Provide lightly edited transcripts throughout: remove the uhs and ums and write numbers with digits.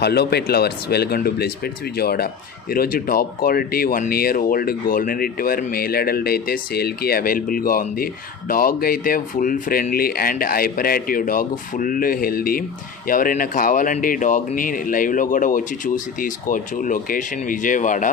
Hello pet lovers, welcome to bless pets Vijayawada. ఈరోజు top quality 1 year old golden retriever male adult అయితే సేల్కి అవైలబుల్గా ఉంది. డాగ్ అయితే full friendly and hyper active dog, full healthy. ఎవరైనా కావాలంటే ఈ డాగ్ని లైవ్లో కూడా వచ్చి చూసి తీసుకోవచ్చు. లొకేషన్ విజయవాడ.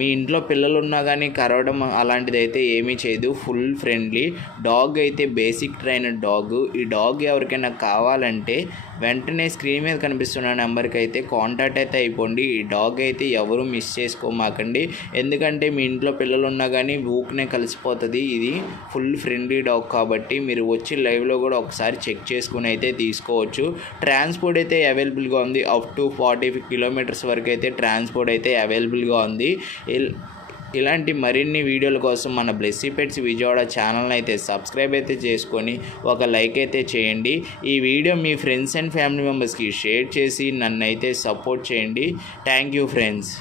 మీ ఇంట్లో పిల్లలు ఉన్నా కానీ కరవడం అలాంటిది అయితే ఏమీ చేయదు. ఫుల్ ఫ్రెండ్లీ డాగ్ అయితే బేసిక్ ట్రైనర్ డాగ్. ఈ డాగ్ ఎవరికైనా కావాలంటే వెంటనే స్క్రీన్ మీద కనిపిస్తున్న నెంబర్కి అయితే కాంటాక్ట్ అయితే అయిపోండి. ఈ డాగ్ అయితే ఎవరు మిస్ చేసుకోమాకండి, ఎందుకంటే మీ ఇంట్లో పిల్లలు ఉన్నా కానీ ఊకనే కలిసిపోతుంది. ఇది ఫుల్ ఫ్రెండ్లీ డాగ్ కాబట్టి మీరు వచ్చి లైవ్లో కూడా ఒకసారి చెక్ చేసుకుని అయితే తీసుకోవచ్చు. ట్రాన్స్పోర్ట్ అయితే అవైలబుల్గా ఉంది. అప్ టు 45 kilometers వరకు అయితే ట్రాన్స్పోర్ట్ అయితే అవైలబుల్గా ఉంది. ఇలాంటి మరిన్ని వీడియోల కోసం మన బ్లెస్సీ పెట్స్ విజయవాడ ఛానల్ని అయితే సబ్స్క్రైబ్ అయితే చేసుకొని ఒక లైక్ అయితే చేయండి. ఈ video me friends and family మెంబర్స్కి షేర్ చేసి నన్ను అయితే సపోర్ట్ చేయండి. Thank you friends.